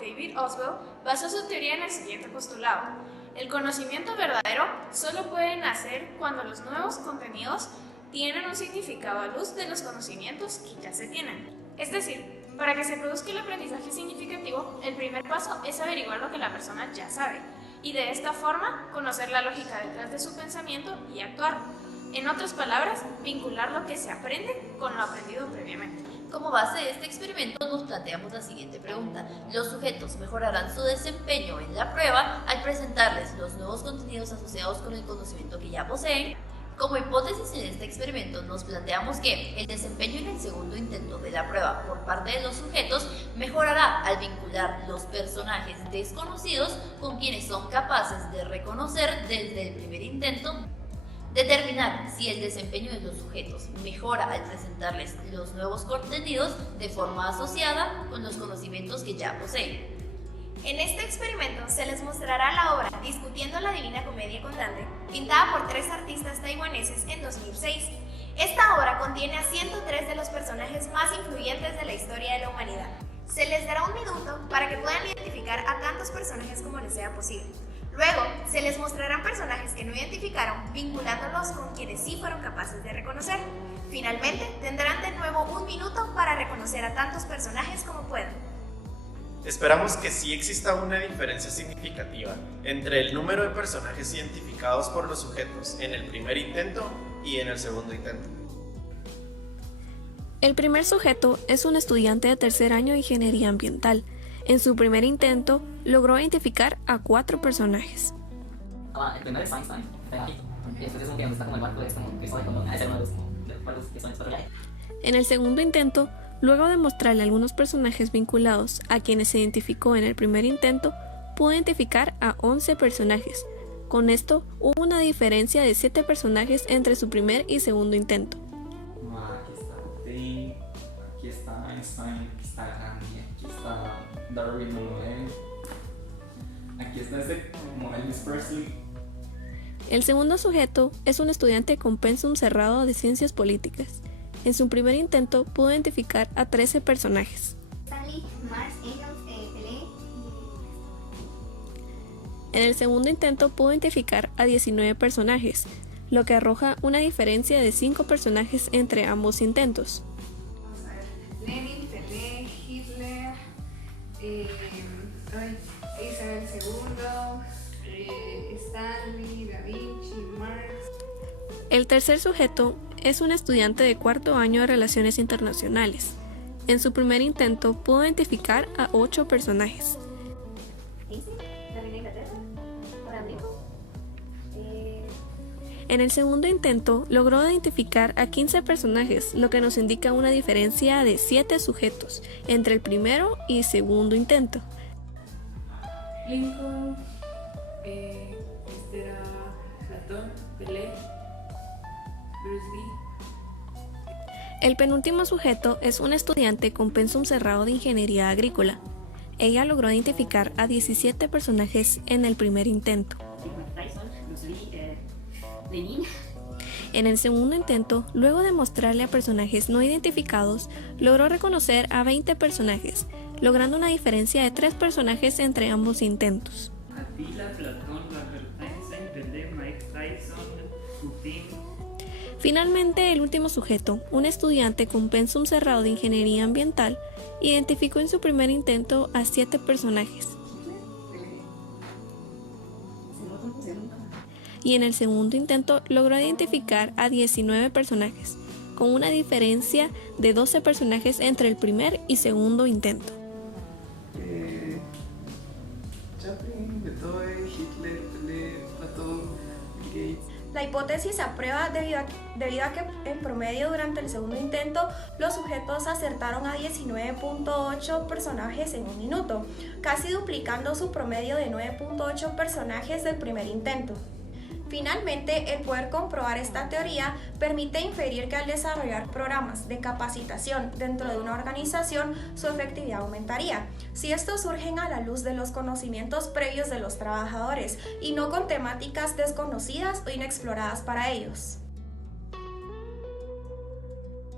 David Oswald, basó su teoría en el siguiente postulado. El conocimiento verdadero solo puede nacer cuando los nuevos contenidos tienen un significado a luz de los conocimientos que ya se tienen. Es decir, para que se produzca el aprendizaje significativo, el primer paso es averiguar lo que la persona ya sabe, y de esta forma conocer la lógica detrás de su pensamiento y actuar. En otras palabras, vincular lo que se aprende con lo aprendido previamente. Como base de este experimento nos planteamos la siguiente pregunta. ¿Los sujetos mejorarán su desempeño en la prueba al presentarles los nuevos contenidos asociados con el conocimiento que ya poseen? Como hipótesis en este experimento nos planteamos que el desempeño en el segundo intento de la prueba por parte de los sujetos mejorará al vincular los personajes desconocidos con quienes son capaces de reconocer desde el primer intento. Determinar si el desempeño de los sujetos mejora al presentarles los nuevos contenidos de forma asociada con los conocimientos que ya poseen. En este experimento se les mostrará la obra Discutiendo la Divina Comedia con Dante, pintada por 3 artistas taiwaneses en 2006. Esta obra contiene a 103 de los personajes más influyentes de la historia de la humanidad. Se les dará un minuto para que puedan identificar a tantos personajes como les sea posible. Luego, se les mostrarán personajes que no identificaron, vinculándolos con quienes sí fueron capaces de reconocer. Finalmente, tendrán de nuevo un minuto para reconocer a tantos personajes como puedan. Esperamos que sí exista una diferencia significativa entre el número de personajes identificados por los sujetos en el primer intento y en el segundo intento. El primer sujeto es un estudiante de tercer año de Ingeniería Ambiental. En su primer intento, logró identificar a 4 personajes. El primero es Einstein, este es un que está como el barco, es como que soy como uno de los barcos que son espaciales. En el segundo intento, luego de mostrarle algunos personajes vinculados a quienes se identificó en el primer intento, pudo identificar a 11 personajes. Con esto, hubo una diferencia de 7 personajes entre su primer y segundo intento. Aquí está Dane, aquí está Einstein, aquí está Gandhi, aquí está Darwin Manuel, aquí está como Elvis Presley. El segundo sujeto es un estudiante con pensum cerrado de ciencias políticas. En su primer intento pudo identificar a 13 personajes. Stanley, Marx, Engels, Pelé. En el segundo intento pudo identificar a 19 personajes, lo que arroja una diferencia de 5 personajes entre ambos intentos. Vamos a ver, Lenin, Pelé, Hitler, Isabel II, Stanley, Da Vinci, Marx. El tercer sujeto es un estudiante de cuarto año de Relaciones Internacionales. En su primer intento pudo identificar a 8 personajes. En el segundo intento logró identificar a 15 personajes, lo que nos indica una diferencia de 7 sujetos entre el primero y segundo intento. Lincoln, este era Platón, Pelé, Bruce Lee. El penúltimo sujeto es un estudiante con pensum cerrado de Ingeniería Agrícola. Ella logró identificar a 17 personajes en el primer intento. En el segundo intento, luego de mostrarle a personajes no identificados, logró reconocer a 20 personajes, logrando una diferencia de 3 personajes entre ambos intentos. Attila, Platón, Albert Einstein, Pelé, Mike Tyson, Putin. Finalmente, el último sujeto, un estudiante con pensum cerrado de Ingeniería Ambiental, identificó en su primer intento a 7 personajes. Y en el segundo intento logró identificar a 19 personajes, con una diferencia de 12 personajes entre el primer y segundo intento. Chaplin, Beethoven, Hitler, Pelé, Platón, Gates. La hipótesis se aprueba debido a que en promedio durante el segundo intento los sujetos acertaron a 19.8 personajes en un minuto, casi duplicando su promedio de 9.8 personajes del primer intento. Finalmente, el poder comprobar esta teoría permite inferir que al desarrollar programas de capacitación dentro de una organización, su efectividad aumentaría, si estos surgen a la luz de los conocimientos previos de los trabajadores y no con temáticas desconocidas o inexploradas para ellos.